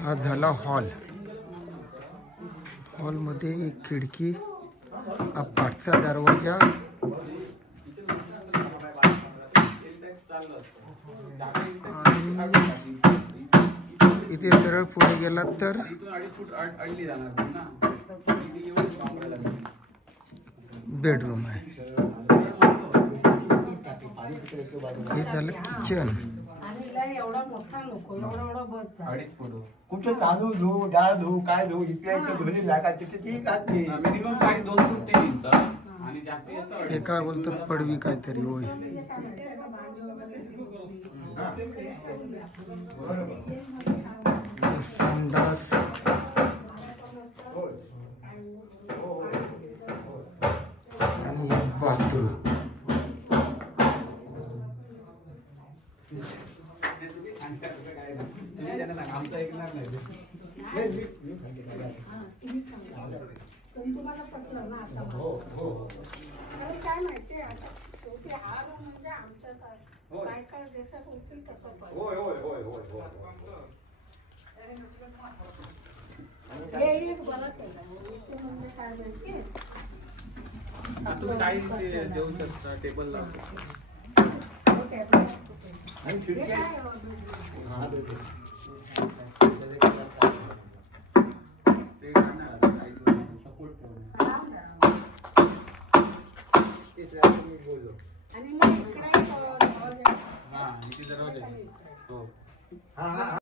हा झाला हॉल. हॉलमध्ये एक खिडकी, हा पाठचा दरवाजा, इथे सरळ पुढे गेलात तर बेडरूम आहे. हे झालं किचन. कुठे तांदूळ धुऊ, डाळ धुऊ, काय धुऊ, इकडे धुणी लागा तिथे ती घातली. मिनिमम 2 ते 3 इंच आणि जास्तीत हे काय बोलतात पडवी काहीतरी होय. संडास आणि बाथरूम. आमचं ऐकणार नाही. तुम्हाला पटलं ना आता काय माहिती आता शेवटी हा म्हणजे आमच्या बायका देशात होतील तसं हे एक बरं केलं म्हणजे काय माहिती तुम्ही काही देऊ शकता, टेबल लावू शकता. आणि मग इकडे हा, इथे दरवाजा आहे. हो.